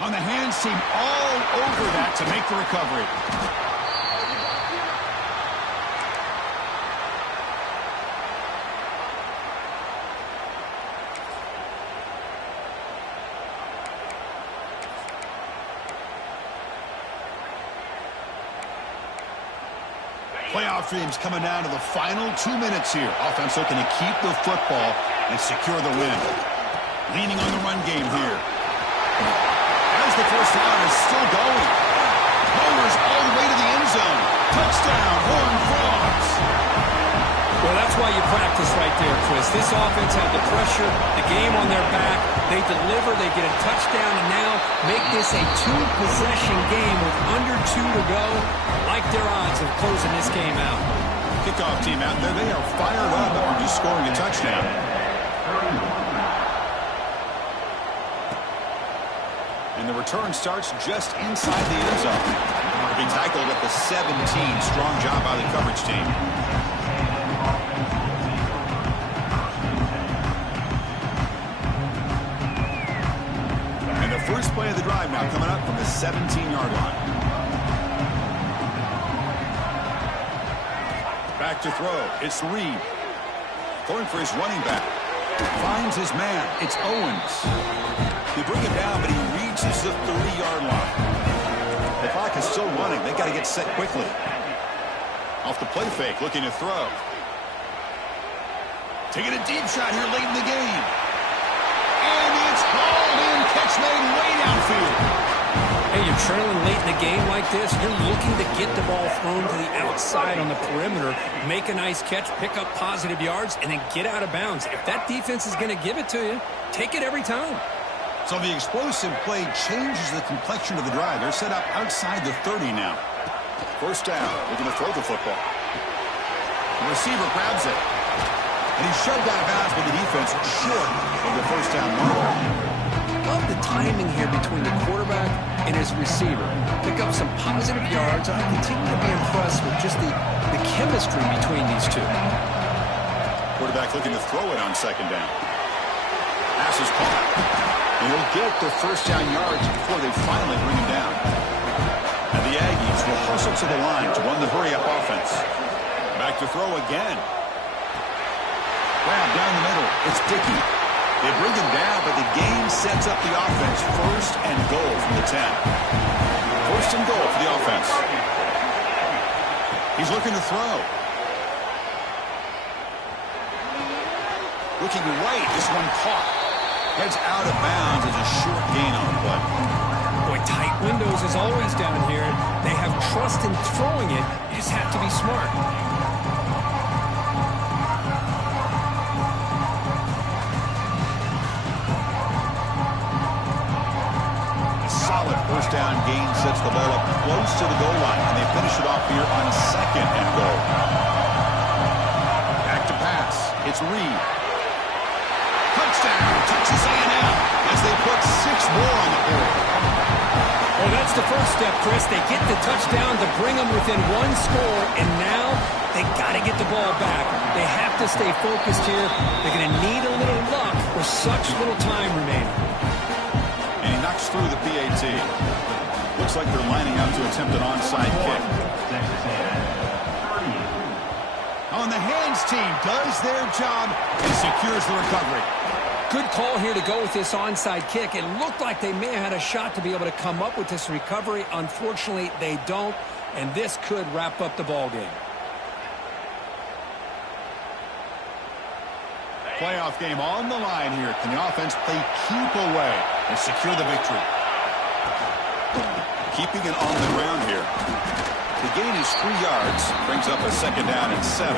On the hands team all over that to make the recovery. Playoff dreams coming down to the final 2 minutes here. Offense looking to keep the football and secure the win. Leaning on the run game here. As the first down is still going. Motors all the way to the end zone. Touchdown, Horned Frogs. Well, that's why you practice right there, Chris. This offense had the pressure, the game on their back. They deliver, they get a touchdown, and now make this a two-possession game with under 2 to go. I like their odds of closing this game out. Kickoff team out there, they are fired up after just scoring a touchdown. And the return starts just inside the end zone. They'll be tackled at the 17. Strong job by the coverage team. And the first play of the drive now coming up from the 17-yard line. Back to throw. It's Reed. Going for his running back. Finds his man. It's Owens. They bring him down, but he reaches the 30-yard line. The clock is still running. They got to get set quickly. Off the play fake, looking to throw. Taking a deep shot here late in the game. And it's hauled in. Catch made way downfield. Hey, you're trailing late in the game like this, you're looking to get the ball thrown to the outside on the perimeter, make a nice catch, pick up positive yards, and then get out of bounds. If that defense is going to give it to you, take it every time. So the explosive play changes the complexion of the drive. They're set up outside the 30 now. First down. Looking to throw the football. The receiver grabs it. And he's shoved out of bounds by the defense short of the first down mark. Love the timing here between the quarterback and his receiver. Pick up some positive yards. I continue to be impressed with just the chemistry between these two. Quarterback looking to throw it on second down. Pass is caught. And he'll get the first down yards before they finally bring him down. And the Aggies will hustle to the line to run the hurry-up offense. Back to throw again. Grab down the middle. It's Dickey. They bring him down, but the game sets up the offense. First and goal from the 10. First and goal for the offense. He's looking to throw. Looking right. This one caught. Heads out of bounds as a short gain on the play. Boy, tight windows is always down here. They have trust in throwing it. You just have to be smart. A solid first down gain sets the ball up close to the goal line, and they finish it off here on second and goal. Back to pass. It's Reed. Touchdown, Texas A&M, as they put 6 more on the board. Well, that's the first step, Chris. They get the touchdown to bring them within 1 score, and now they got to get the ball back. They have to stay focused here. They're going to need a little luck with such little time remaining. And he knocks through the PAT. Looks like they're lining up to attempt an onside kick. On the hands team does their job and secures the recovery. Good call here to go with this onside kick. It looked like they may have had a shot to be able to come up with this recovery. Unfortunately, they don't, and this could wrap up the ball game. Playoff game on the line here. Can the offense play keep away and secure the victory? Keeping it on the ground here. The gain is 3 yards, brings up a second down and 7.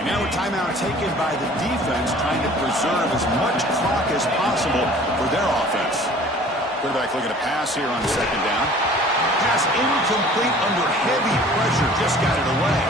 And now a timeout taken by the defense, trying to preserve as much clock as possible for their offense. Quarterback looking to pass here on second down. Pass incomplete under heavy pressure, just got it away.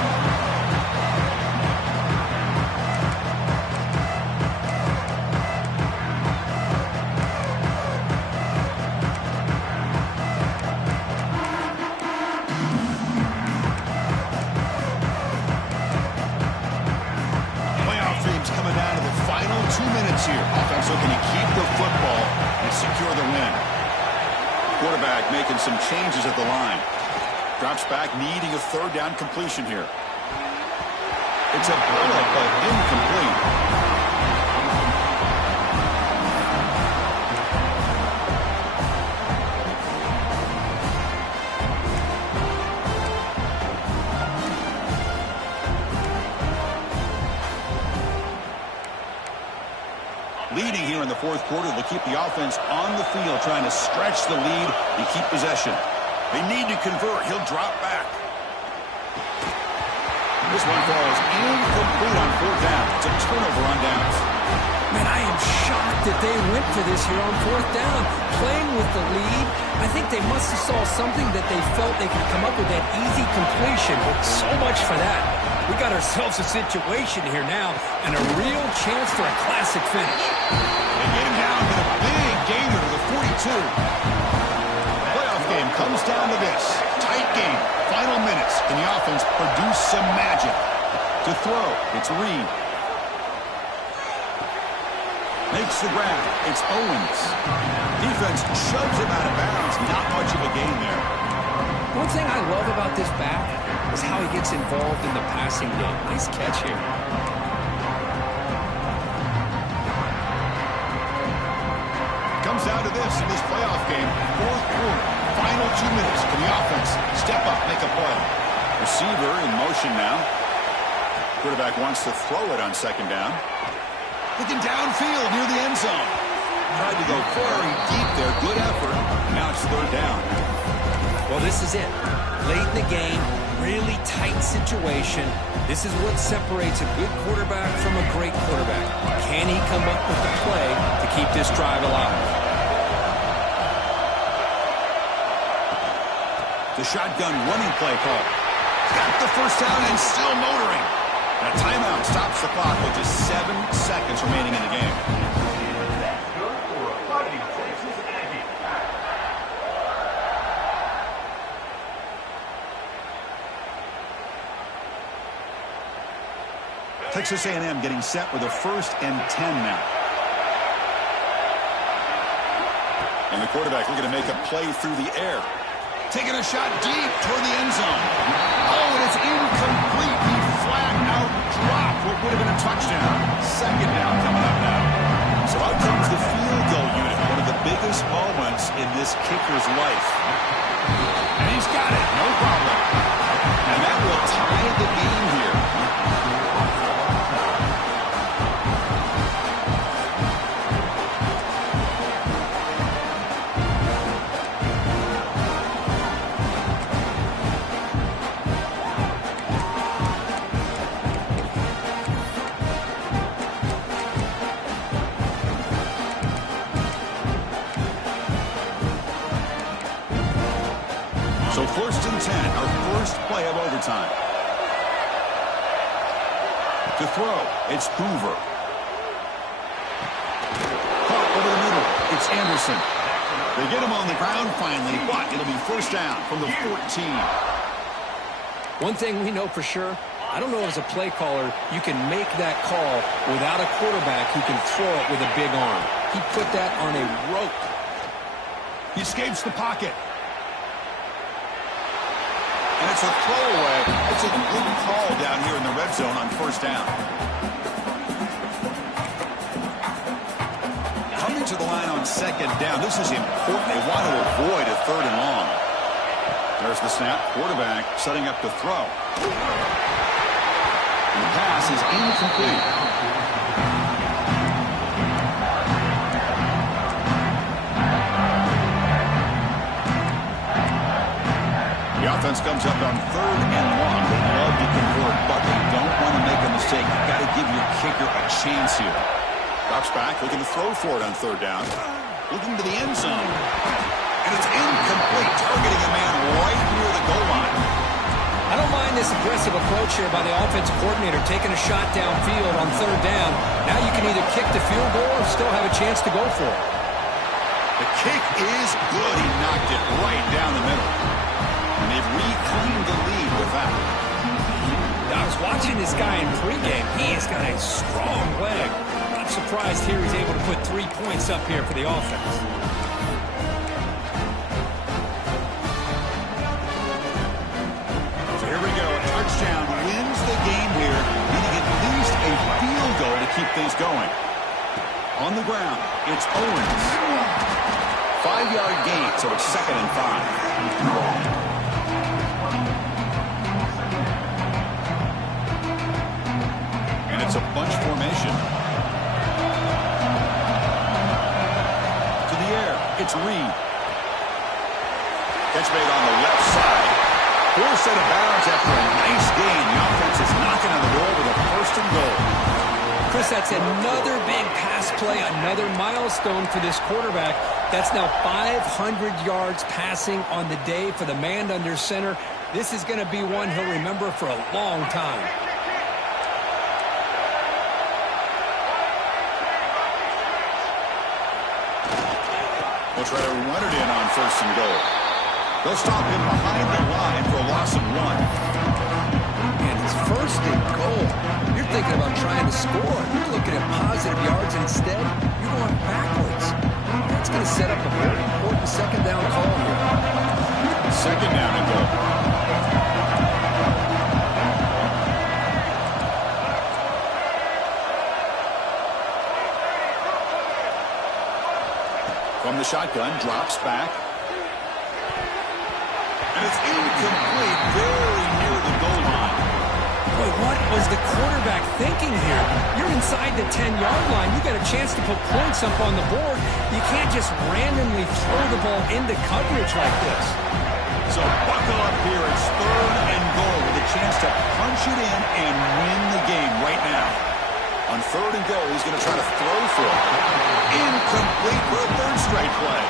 Here. Offense looking to keep the football and secure the win. Quarterback making some changes at the line. Drops back, needing a third down completion here. It's a bullet, but incomplete. Leading here in the fourth quarter, they'll keep the offense on the field, trying to stretch the lead and keep possession. They need to convert. He'll drop back. This one falls incomplete on fourth down. It's a turnover on downs. Man, I am shocked that they went for this here on fourth down. Playing with the lead, I think they must have saw something that they felt they could come up with that easy completion. But so much for that. We got ourselves a situation here now and a real chance for a classic finish. They get him down with a big gainer to the 42. The playoff game comes down to this. Tight game. Final minutes. Can the offense produce some magic? To throw, it's Reed. Makes the grab. It's Owens. Defense shoves him out of bounds. Not much of a gain there. One thing I love about this back is how he gets involved in the passing game. Nice catch here. Comes down to this in this playoff game. Fourth quarter. Final 2 minutes. Can the offense step up, make a play? Receiver in motion now. Quarterback wants to throw it on second down. Looking downfield near the end zone. Tried to go very deep there. Good effort. Now it's third down. Well, this is it. Late in the game, really tight situation. This is what separates a good quarterback from a great quarterback. Can he come up with the play to keep this drive alive? The shotgun running play call. Got the first down and still motoring. And a timeout stops the clock with just 7 seconds remaining in the game. Texas A&M getting set with a 1st and 10 now. And the quarterback looking to make a play through the air. Taking a shot deep toward the end zone. Oh, and it's incomplete. He flat out dropped what would have been a touchdown. Second down coming up now. So out comes the field goal unit, one of the biggest moments in this kicker's life. And he's got it, no problem. And that will tie the game here. So 1st and 10, our first play of overtime. To throw, it's Hoover. Caught over the middle, it's Anderson. They get him on the ground finally, but it'll be first down from the 14. One thing we know for sure, I don't know as a play caller, you can make that call without a quarterback who can throw it with a big arm. He put that on a rope. He escapes the pocket. And it's a throwaway. It's a good call down here in the red zone on first down. Coming to the line on second down. This is important. They want to avoid a 3rd and long. There's the snap. Quarterback setting up to throw. And the pass is incomplete. The offense comes up on 3rd and long. They love to convert, but they don't want to make a mistake. You've got to give your kicker a chance here. Drops back, looking to throw for it on 3rd down. Looking to the end zone. And it's incomplete, targeting a man right near the goal line. I don't mind this aggressive approach here by the offensive coordinator, taking a shot downfield on 3rd down. Now you can either kick the field goal or still have a chance to go for it. The kick is good. He knocked it right down the middle. And they've reclaimed the lead with that. I was watching this guy in pregame. He has got a strong leg. Not surprised here he's able to put 3 points up here for the offense. So here we go. A touchdown wins the game here, needing at least a field goal to keep things going. On the ground, it's Owens. 5-yard gain, so it's 2nd and 5. It's a bunch formation. To the air, it's Reed. Catch made on the left side. Forced out of bounds after a nice gain. The offense is knocking on the door with a 1st and goal. Chris, that's another big pass play, another milestone for this quarterback. That's now 500 yards passing on the day for the man under center. This is going to be one he'll remember for a long time. We'll try to run it in on 1st and goal. They'll stop him behind the line for a loss of 1. And it's 1st and goal. You're thinking about trying to score. You're looking at positive yards, and instead, you're going backwards. That's going to set up a very important 2nd down call here. 2nd down and goal. From the shotgun, drops back. And it's incomplete, very near the goal line. Boy, what was the quarterback thinking here? You're inside the 10-yard line. You got a chance to put points up on the board. You can't just randomly throw the ball into coverage like this. So buckle up here. It's 3rd and goal with a chance to punch it in and win the game right now. On 3rd and goal, he's going to try to throw for it. Incomplete for a 3rd straight play.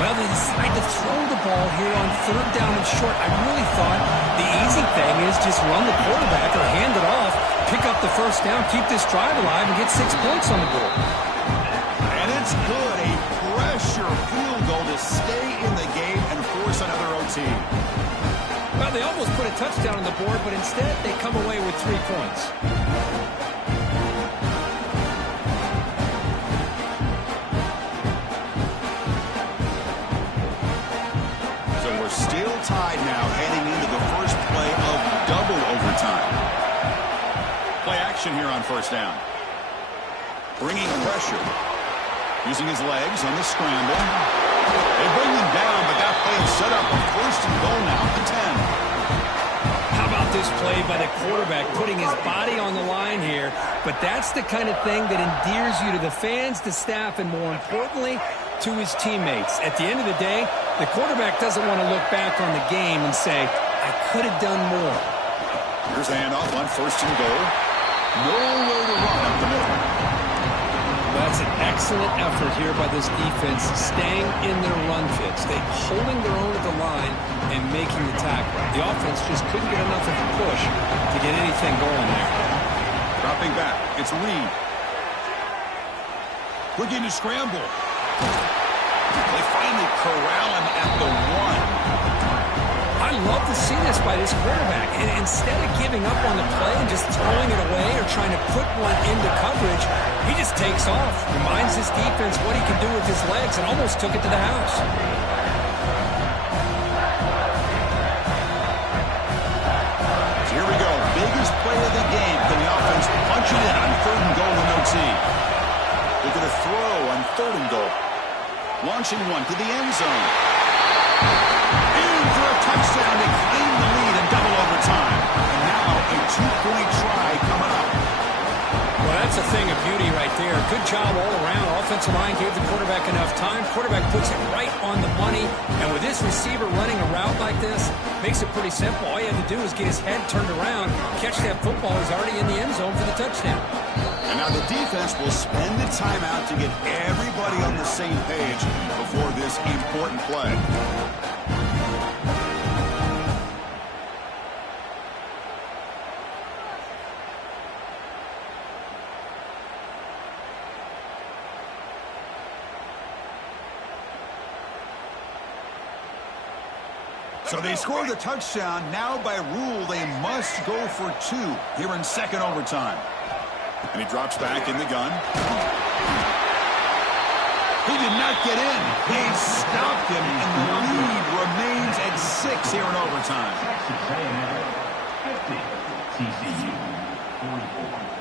Well, they decide to throw the ball here on 3rd down and short. I really thought the easy thing is just run the quarterback or hand it off, pick up the 1st down, keep this drive alive, and get 6 points on the board. And it's good. A pressure field goal to stay in the game and force another OT. Well, they almost put a touchdown on the board, but instead they come away with 3 points. Still tied now, heading into the first play of double overtime. Play action here on 1st down. Bringing pressure. Using his legs on the scramble. They bring him down, but that play is set up a 1st and goal now at the 10. How about this play by the quarterback, putting his body on the line here? But that's the kind of thing that endears you to the fans, the staff, and more importantly, to his teammates. At the end of the day, the quarterback doesn't want to look back on the game and say, I could have done more. Here's a handoff on 1st and goal. Nowhere to run up the middle. That's an excellent effort here by this defense, staying in their run fits. They holding their own at the line and making the tackle. The offense just couldn't get enough of a push to get anything going there. Dropping back, it's Reed. Looking to scramble. They finally corral him at the 1. I love to see this by this quarterback. And instead of giving up on the play and just throwing it away or trying to put one into coverage, he just takes off, reminds his defense what he can do with his legs, and almost took it to the house. Here we go. Biggest play of the game. Can the offense punch it in on 3rd and goal in OT? They're going to throw on 3rd and goal. Launching one to the end zone. In for a touchdown to claim the lead in double overtime. And now a 2-point try coming up. Well, that's a thing of beauty right there. Good job all around. Offensive line gave the quarterback enough time. Quarterback puts it right on the money. And with this receiver running a route like this, makes it pretty simple. All you have to do is get his head turned around, catch that football. He's already in the end zone for the touchdown. And now the defense will spend the timeout to get everybody on the same page before this important play. So they score the touchdown. Now by rule, they must go for 2 here in 2nd overtime. And he drops back in the gun. He did not get in. They stopped him, and the lead remains at 6 here in overtime. TCU 44.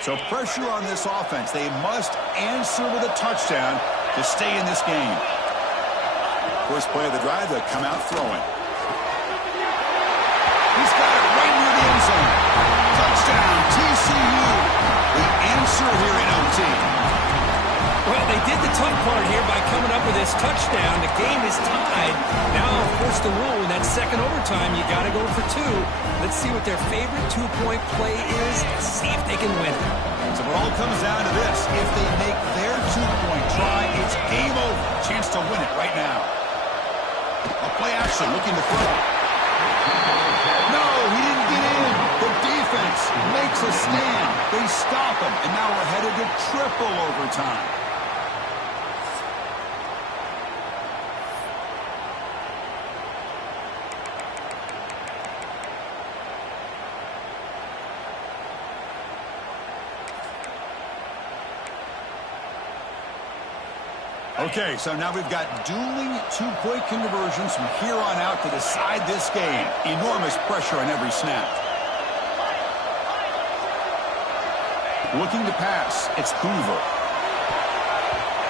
So pressure on this offense. They must answer with a touchdown to stay in this game. First play of the drive, they come out throwing. He's got it right near the end zone. Touchdown, TCU. The answer here in OT. Well, they did the tough part here by coming up with this touchdown. The game is tied. Now, of course, the rule. In that second overtime, you got to go for two. Let's see what their favorite two-point play is and see if they can win it. So it all comes down to this. If they make their two-point try, it's game over. Chance to win it right now. A play action looking to throw. No, he didn't get in. The defense makes a stand. They stop him, and now we're headed to triple overtime. Okay, so now we've got dueling two-point conversions from here on out to decide this game. Enormous pressure on every snap. Looking to pass. It's Hoover.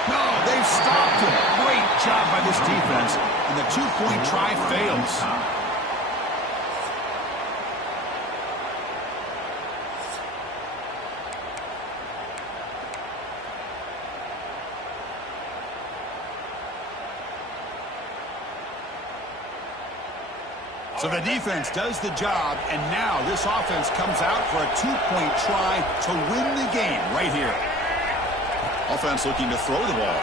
No, they've stopped him. Great job by this defense. And the two-point try fails. So the defense does the job, and now this offense comes out for a two-point try to win the game right here. Offense looking to throw the ball.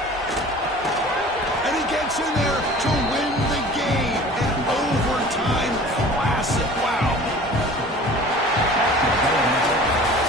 And he gets in there to win the game. An overtime classic. Wow.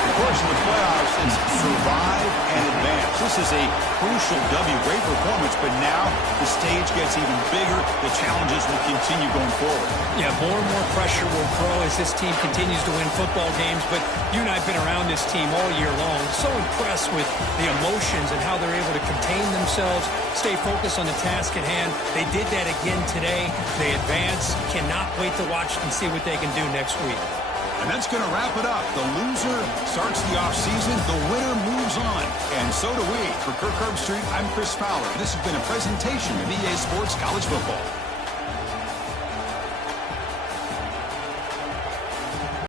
Of course, in the playoffs, it's survive and advance. This is a crucial W. Great performance, but now the stage gets even bigger. The challenges will continue going forward. Yeah, more and more pressure will grow as this team continues to win football games, but you and I have been around this team all year long. So impressed with the emotions and how they're able to contain themselves, stay focused on the task at hand. They did that again today. They advance. Cannot wait to watch and see what they can do next week. And that's going to wrap it up. The loser starts the offseason. The winner moves on. And so do we. For Kirk Herbstreit, I'm Chris Fowler. This has been a presentation of EA Sports College Football.